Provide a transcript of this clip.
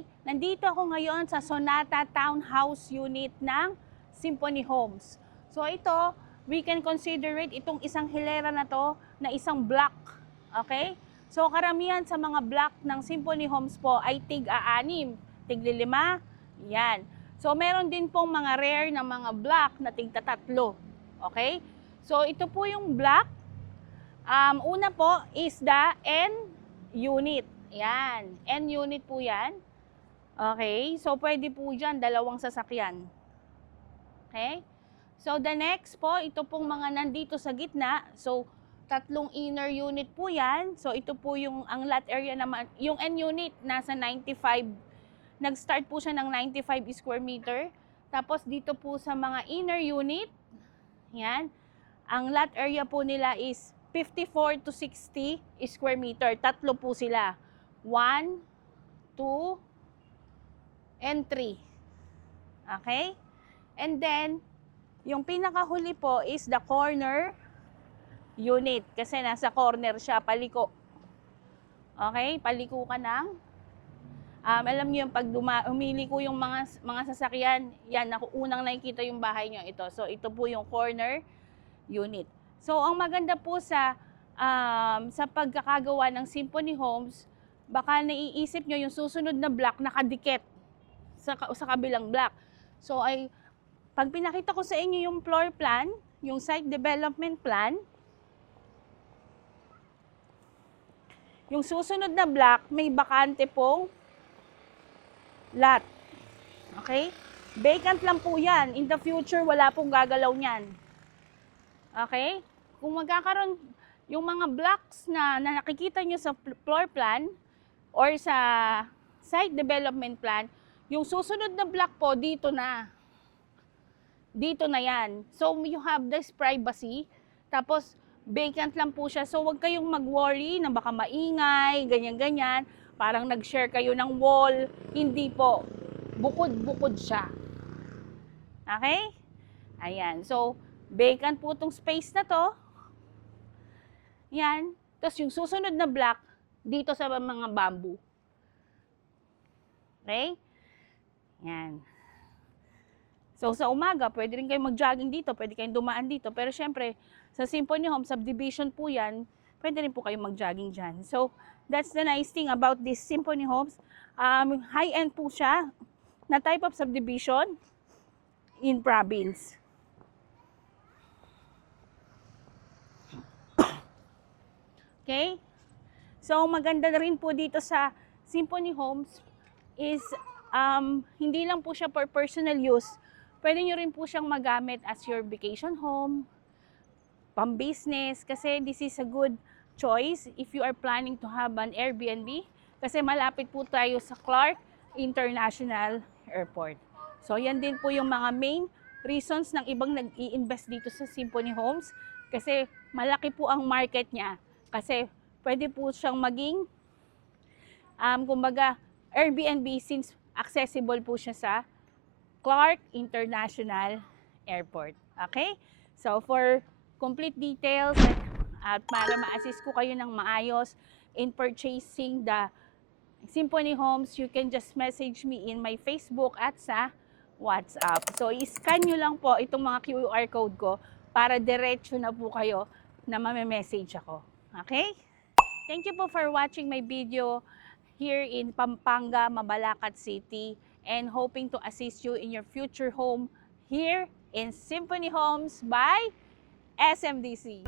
Okay? Nandito ako ngayon sa Sonata Townhouse Unit ng Symphony Homes. So ito, we can consider it itong isang hilera na to na isang block. Okay? So karamihan sa mga block ng Symphony Homes po ay tig-6, tig-5. Yan. So meron din pong mga rare na mga block na tig-3. Okay? So ito po yung block. Una po is the N unit. Yan. N unit po yan. Okay. So pwede po dyan, 2 sasakyan. Okay. So the next po, ito pong mga nandito sa gitna. So 3 inner unit po yan. So ito po yung, ang lot area naman, yung N unit nasa 95. Nag-start po siya ng 95 square meter. Tapos dito po sa mga inner unit, yan, ang lot area po nila is 54 to 60 square meter. 3 po sila. 1, 2, and 3. Okay? And then, yung pinakahuli po is the corner unit. Kasi nasa corner siya, paliko. Okay? Paliko ka ng alam niyo yung pag umili ko yung mga sasakyan, yan, unang nakikita yung bahay niyo ito. So, ito po yung corner unit. So, ang maganda po sa pagkakagawa ng Symphony Homes, baka naiisip nyo yung susunod na block nakadikit sa kabilang block. So, pag pinakita ko sa inyo yung floor plan, yung site development plan, yung susunod na block, may bakante pong lot. Okay? Vacant lang po yan. In the future, wala pong gagalaw niyan. Okay? Kung magkakaroon yung mga blocks na nakikita nyo sa floor plan or sa site development plan, yung susunod na block po, dito na. Dito na yan. So, you have this privacy. Tapos, vacant lang po siya. So, huwag kayong mag-worry na baka maingay, ganyan-ganyan. Parang nag-share kayo ng wall. Hindi po. Bukod-bukod siya. Okay? Ayan. So, vacant po itong space na to. Yan. Tapos yung susunod na block, dito sa mga bamboo. Okay? Yan. So, sa umaga, pwede rin kayong mag-jogging dito, pwede kayong dumaan dito. Pero syempre, sa Symphony Home, subdivision po yan, pwede rin po kayong mag-jogging dyan. So, that's the nice thing about this Symphony Homes. High-end po siya, na type of subdivision in province. Okay? So, maganda na rin po dito sa Symphony Homes is hindi lang po siya for personal use. Pwede nyo rin po siyang magamit as your vacation home, pang-business, kasi this is a good choice if you are planning to have an Airbnb. Kasi malapit po tayo sa Clark International Airport. So, yan din po yung mga main reasons ng ibang nag-i-invest dito sa Symphony Homes. Kasi malaki po ang market niya. Kasi pwede po siyang maging, kumbaga, Airbnb since accessible po siya sa Clark International Airport. Okay? So, for complete details at para ma-assist ko kayo ng maayos in purchasing the Symphony Homes, you can just message me in my Facebook at sa WhatsApp. So, i-scan nyo lang po itong mga QR code ko para diretso na po kayo na message ako. Okay? Thank you po for watching my video here in Pampanga, Mabalacat City, and hoping to assist you in your future home here in Symphony Homes by SMDC.